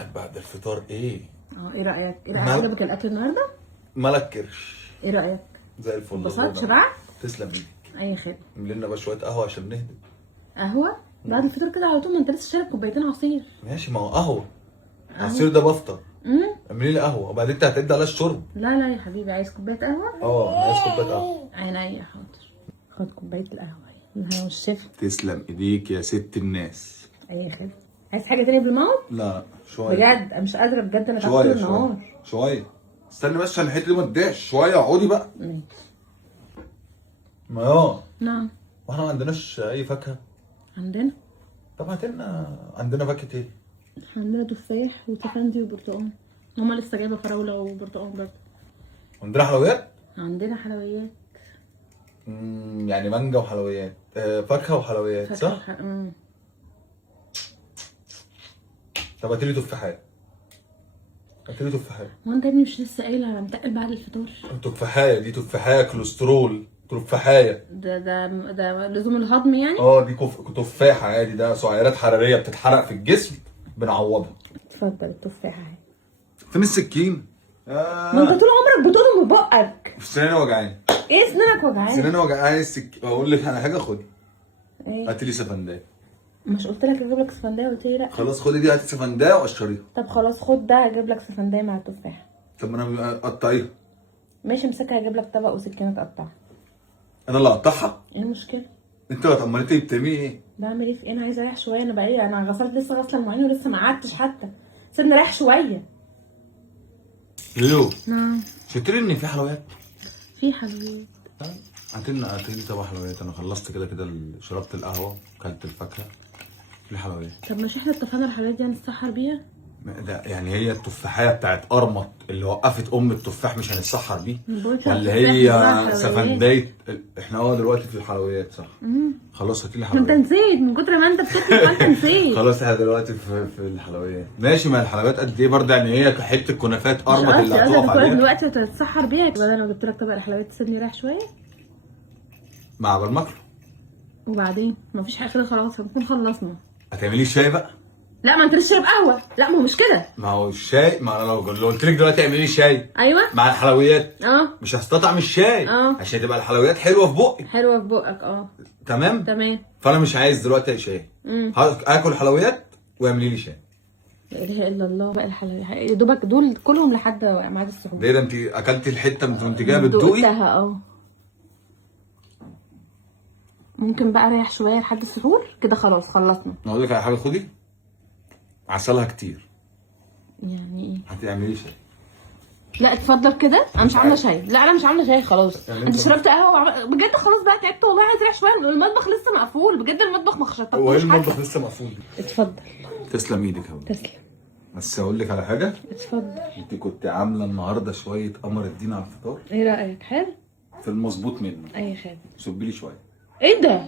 قاعد بعد الفطار ايه؟ ايه رايك؟ عجبك الاكل النهارده؟ مالك كرش ايه رايك؟ زي الفل. انبسطت؟ شبعت؟ تسلم ايدك. اي خدمه. اعمل لنا بقى شويه قهوه عشان نهدى. قهوه؟ بعد الفطار كده على طول؟ ما انت لسه شارب كوبايتين عصير. ماشي، ما هو قهوه. عصير ده بفطر. اعملي لي قهوه وبعدين انت هتدي عليها الشرب. لا يا حبيبي، عايز كوبايه قهوه؟ انا عايز كوبايه قهوه. عينيا حاضر. خد كوبايه القهوه اهي. الهنا والشفا. تسلم ايديك يا ست الناس. اي خدمه. عايز حاجه تانية بالموت؟ لا شويه بجد انا مش قادره بجد، انا تعبت شويه النهار. شويه استني بس عشان الحته دي ما تضيعش. شويه اقعدي بقى. ماشي. ما نعم. واحنا ما عندناش اي فاكهه؟ عندنا. طب هات لنا. عندنا فاكهه ايه؟ عندنا تفاح وتفندي وبرتقال. ماما لسه جايبه فراوله وبرتقال برضه. عندنا حلويات؟ عندنا حلويات. يعني مانجا وحلويات. فاكهه وحلويات صح؟ طب هاتلي تفاحات. هاتلي تفاحات. هو انت يا ابني مش لسه قايل على متقل بعد الفطار؟ تفاحية دي تفاحية كوليسترول. تفاحية ده لزوم الهضم يعني؟ دي تفاحة عادي. ده سعرات حرارية بتتحرق في الجسم بنعوضها. اتفضل التفاحة اهي. فين السكين؟ ما انت طول عمرك بتقوله من بقك. سناني وجعاني. ايه سنانك وجعاني؟ سناني وجعاني. اقول لك على حاجة، خدي. ايه؟ هاتي لي سفندايه. مش قلت لك اجيب لك سفندايه؟ قلت لي لا. خلاص خدي دي، هاتي سفندايه وقشريها. طب خلاص خد ده، هجيب لك سفندايه مع التفاحة. طب ما انا قطعيها. ماشي امسكها، هجيب لك طبق وسكينه تقطعها. انا اللي اقطعها؟ ايه المشكلة؟ انت امال انت بتعملي ايه؟ بعمل ايه في ايه؟ انا عايزه اريح شويه. انا بقى انا غسلت لسه غسله المواعين ولسه ما قعدتش حتى. سيبني اريح شويه. لولو. نعم. شفتي ان في حلويات؟ في حلويات. هاتلي طبق حلويات. انا خلصت كده شربت القهوه وكلت الفاكهه. في حلويات. طب مش احنا اتفقنا الحلويات دي هنتسحر بيها؟ ده يعني هي التفاحيه بتاعت ارمط اللي وقفت التفاح مش هنتسحر بيه؟ ولا هي سفندايه؟ احنا دلوقتي في الحلويات صح؟ خلاص هاتلي حلويات. انت نسيت من كتر ما انت بتاكل انت نسيت. خلاص احنا دلوقتي في الحلويات. ماشي، ما الحلويات قد ايه برضه؟ يعني هي حته كنافات ارمط اللي هتقف عليها دلوقتي هتتسحر بيها. بدل لو جبت لك طبق الحلويات تسيبني رايح شويه مع بالمكر. وبعدين مفيش حاجه كده، خلاص هنكون خلصنا. هتعملي الشاي بقى؟ لا ما انت لسه شارب قهوه. لا ما هو مش كده. ما هو الشاي، ما انا لو قلت لك دلوقتي اعملي لي شاي ايوه مع الحلويات مش هستطعم الشاي اه عشان تبقى الحلويات حلوه في بقي. حلوه في بقك تمام. فانا مش عايز دلوقتي شاي. اكل حلويات واعملي لي شاي. لا اله الا الله. بقى الحلويات يا دوبك دول كلهم لحد ميعاد السحور. ليه ده انت اكلتي الحته انت جايه بتدوقي؟ دقتها ممكن بقى اريح شويه لحد السحور كده. خلاص خلصنا. اقول لك على حاجه، خدي عسلها كتير. يعني ايه؟ هتعملي شاي؟ لا اتفضل كده. انا مش عامله شاي. لا انا مش عامله شاي خلاص. يعني انت شربت قهوه بجد. خلاص بقى تعبت والله. عايز اريح شويه. المطبخ لسه مقفول بجد. المطبخ ما خشطتش. هو ايه المطبخ لسه مقفول؟ اتفضل. تسلم ايدك يا ولد. تسلم. بس اقول لك على حاجه. اتفضل. انت كنت عامله النهارده شويه قمر الدين على الفطار. ايه رايك؟ حلو. في المظبوط منه. اي خدمه. صبي لي شويه. ايه ده؟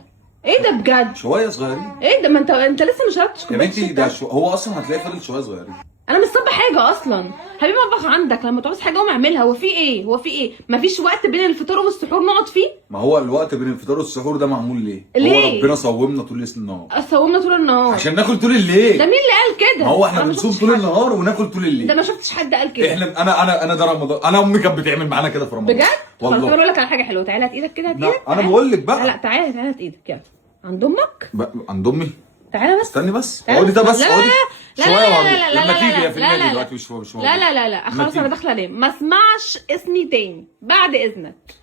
ايه ده بجد؟ شويه صغيرين. ايه ده؟ ما انت لسه ما شربتش يا كوبايه بنتي ده هو اصلا هتلاقي فاضل شويه صغيرين. انا مش صابه حاجه اصلا حبيبي. المطبخ عندك لما تعوز حاجه قوم اعملها. هو في ايه؟ مفيش وقت بين الفطار والسحور نقعد فيه؟ ما هو الوقت بين الفطار والسحور ده معمول ليه؟ ليه؟ هو ربنا صومنا طول النهار. صومنا طول النهار عشان ناكل طول الليل. ده مين اللي قال كده؟ ما هو احنا بنصوم طول النهار وناكل طول الليل. ده ما شفتش حد قال كده. احنا انا ده رمضان. انا امي كانت بتعمل معانا كده في رمضان بجد؟ والله. خلاص اقول لك على حاجه حلوه. تعالى هات ايدك كده. هات ايدك. انا بقول لك بقى. لا تعالى هات ايدك يلا عند امك. عند امي؟ تعالى بس. استني بس. اقعدي ده بس. اقعدي شويه لما تيجي لا في النادي دلوقتي مش موجود. لا خلاص انا داخله انام. ما اسمعش اسمي تاني بعد اذنك.